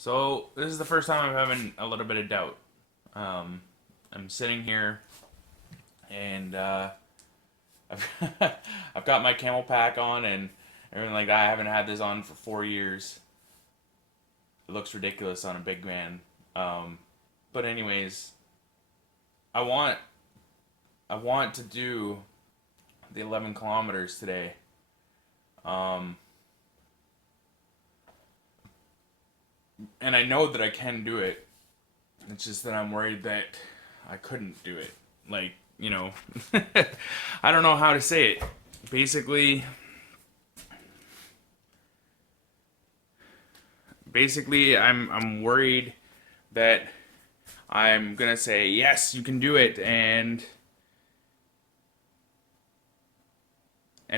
So this is the first time I'm having a little bit of doubt. I'm sitting here and I've, I've got my camel pack on and everything like that. I haven't had this on for 4 years. It looks ridiculous on a big man. But anyways, I want I want to do the 11 kilometers today. Um, and I know that I can do it. It's just that I'm worried that I couldn't do it. Like, I don't know how to say it. Basically, I'm worried that I'm gonna say yes, you can do it, and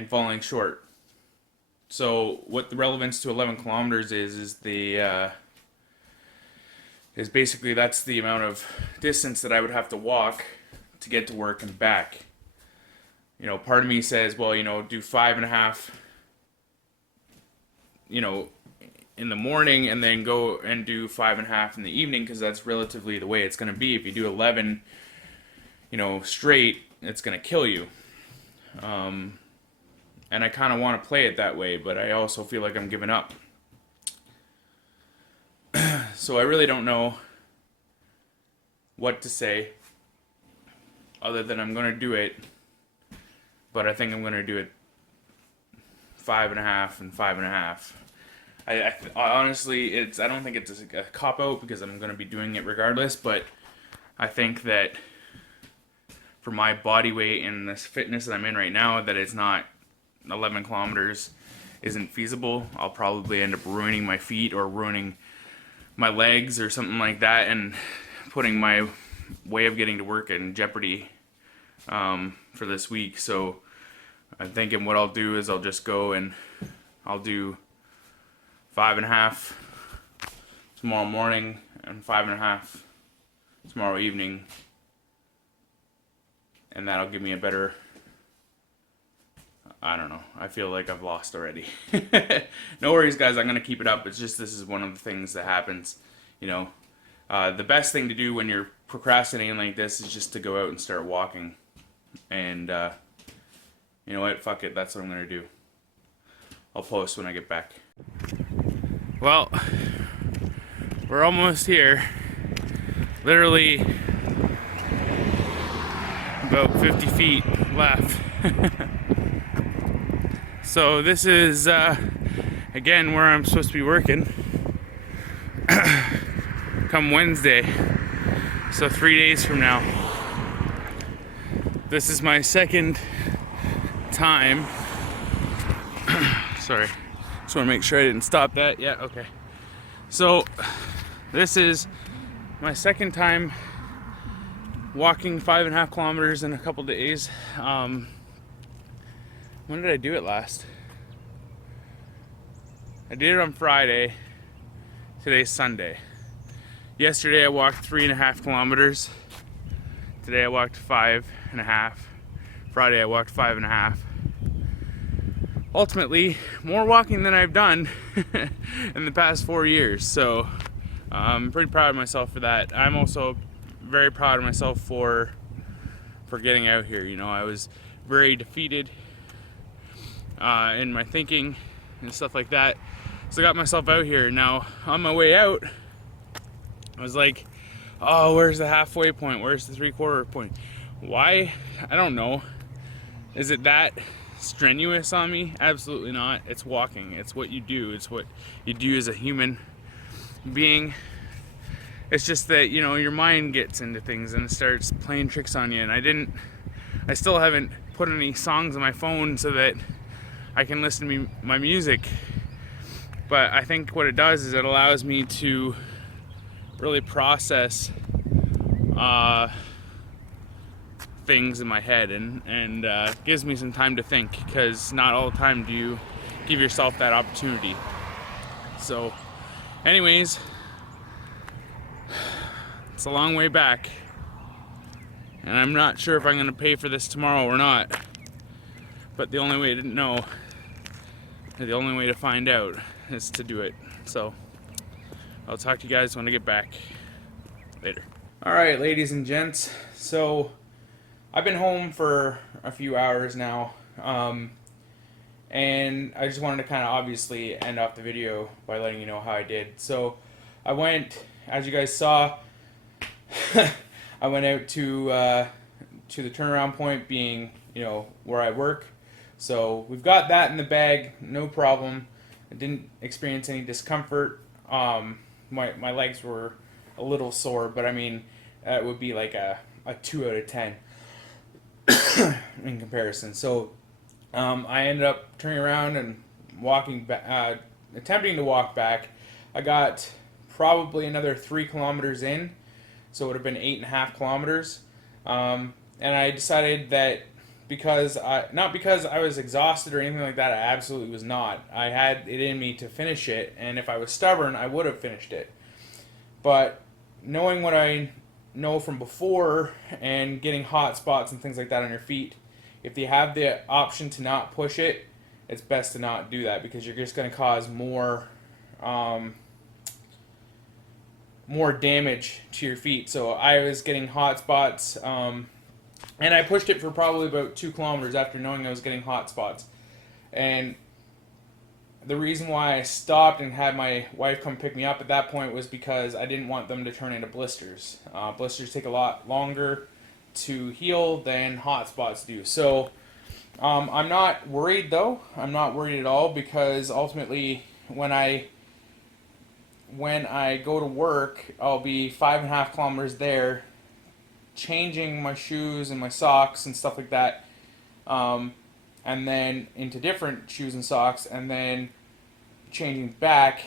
falling short. So what the relevance to 11 kilometers is basically that's the amount of distance that I would have to walk to get to work and back. Part of me says, well, do 5.5, in the morning and then go and do 5.5 in the evening because that's relatively the way it's going to be. If you do 11, straight, it's going to kill you. And I kind of want to play it that way, but I also feel like I'm giving up. So I really don't know what to say other than I'm going to do it, but I think I'm going to do it 5.5 and 5.5. I honestly, I don't think it's a cop out because I'm going to be doing it regardless, but I think that for my body weight and this fitness that I'm in right now, that it's not 11 kilometers isn't feasible. I'll probably end up ruining my feet or ruining my legs or something like that and putting my way of getting to work in jeopardy for this week. So I'm thinking what I'll do is I'll just go and I'll do 5.5 tomorrow morning and 5.5 tomorrow evening, and that'll give me a better, I don't know, I feel like I've lost already. No worries, guys, I'm going to keep it up. It's just this is one of the things that happens. The best thing to do when you're procrastinating like this is just to go out and start walking. And you know what, fuck it, that's what I'm going to do. I'll post when I get back. Well, we're almost here. Literally about 50 feet left. So this is, again, where I'm supposed to be working come Wednesday. So 3 days from now. This is my second time. Sorry. Just want to make sure I didn't stop that. Yeah, okay. So this is my second time walking 5.5 kilometers in a couple days. When did I do it last? I did it on Friday. Today's Sunday. Yesterday I walked 3.5 kilometers. Today I walked 5.5. Friday I walked 5.5. Ultimately, more walking than I've done in the past 4 years. So I'm pretty proud of myself for that. I'm also very proud of myself for getting out here. I was very defeated in my thinking and stuff like that. So I got myself out here. Now, on my way out, I was like, oh, where's the halfway point? Where's the three-quarter point? Why? I don't know. Is it that strenuous on me? Absolutely not. It's walking. It's what you do. It's what you do as a human being. It's just that, your mind gets into things and it starts playing tricks on you. And I still haven't put any songs on my phone so that I can listen to my music. But I think what it does is it allows me to really process things in my head and gives me some time to think, because not all the time do you give yourself that opportunity. So anyways, it's a long way back and I'm not sure if I'm going to pay for this tomorrow or not, but the only way to know, the only way to find out is to do it. So I'll talk to you guys when I get back. Later. Alright, ladies and gents. So, I've been home for a few hours now. And I just wanted to kind of obviously end off the video by letting you know how I did. So, I went, as you guys saw, I went out to the turnaround point, being, you know, where I work. So we've got that in the bag, no problem. I didn't experience any discomfort. My legs were a little sore, but I mean, it would be like a 2 out of 10 in comparison. So I ended up turning around and walking back, attempting to walk back. I got probably another 3 kilometers in, so it would have been 8.5 kilometers. And I decided that not because I was exhausted or anything like that, I absolutely was not. I had it in me to finish it, and if I was stubborn, I would have finished it. But knowing what I know from before and getting hot spots and things like that on your feet, if you have the option to not push it, it's best to not do that, because you're just going to cause more damage to your feet. So I was getting hot spots, and I pushed it for probably about 2 kilometers after knowing I was getting hot spots. And the reason why I stopped and had my wife come pick me up at that point was because I didn't want them to turn into blisters. Blisters take a lot longer to heal than hot spots do. So I'm not worried, though. I'm not worried at all, because ultimately when I go to work, I'll be 5.5 kilometers there, changing my shoes and my socks and stuff like that, and then into different shoes and socks, and then changing back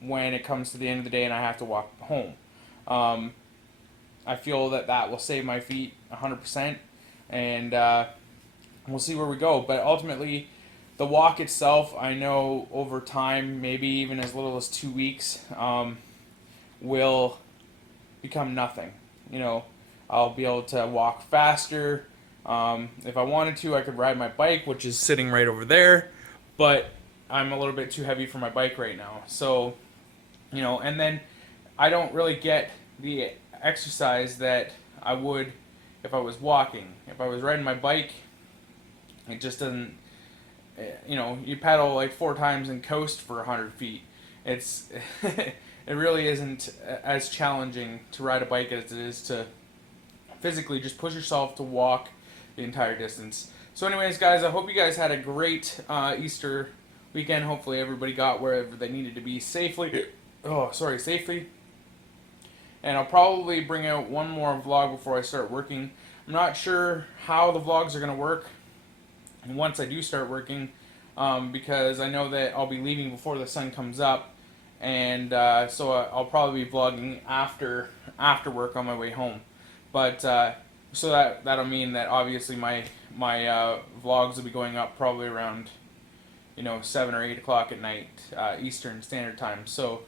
when it comes to the end of the day and I have to walk home. I feel that will save my feet 100%, and we'll see where we go. But ultimately, the walk itself, I know over time, maybe even as little as 2 weeks, will become nothing. You know, I'll be able to walk faster. If I wanted to, I could ride my bike, which is sitting right over there, but I'm a little bit too heavy for my bike right now. So, you know, and then I don't really get the exercise that I would if I was walking. If I was riding my bike, it just doesn't, you know, you pedal like 4 times and coast for 100 feet. It's, it really isn't as challenging to ride a bike as it is to physically just push yourself to walk the entire distance. So anyways, guys, I hope you guys had a great Easter weekend. Hopefully everybody got wherever they needed to be safely. Safely. And I'll probably bring out one more vlog before I start working. I'm not sure how the vlogs are going to work once I do start working, because I know that I'll be leaving before the sun comes up, and so I'll probably be vlogging after work on my way home. But so that'll mean that obviously my vlogs will be going up probably around, you know, 7 or 8 o'clock at night, Eastern Standard Time. So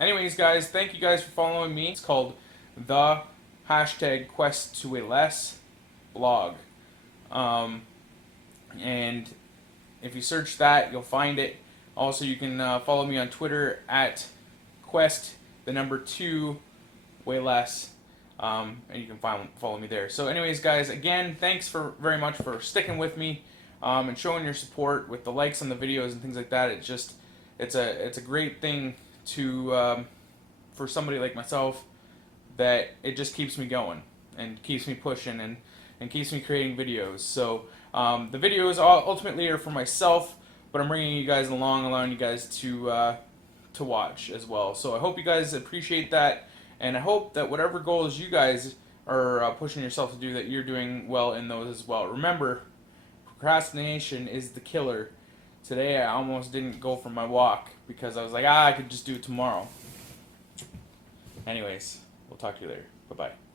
anyways, guys, thank you guys for following me. It's called the #QuestToWeighLess blog, and if you search that, you'll find it. Also, you can follow me on Twitter at Quest2Weightless. And you can follow me there. So anyways, guys, again, thanks very much for sticking with me, and showing your support with the likes on the videos and things like that. It's a great thing to for somebody like myself, that it just keeps me going and keeps me pushing and keeps me creating videos. So the videos ultimately are for myself, but I'm bringing you guys along, allowing you guys to watch as well. So I hope you guys appreciate that. And I hope that whatever goals you guys are pushing yourself to do, that you're doing well in those as well. Remember, procrastination is the killer. Today I almost didn't go for my walk because I was like, I could just do it tomorrow. Anyways, we'll talk to you later. Bye-bye.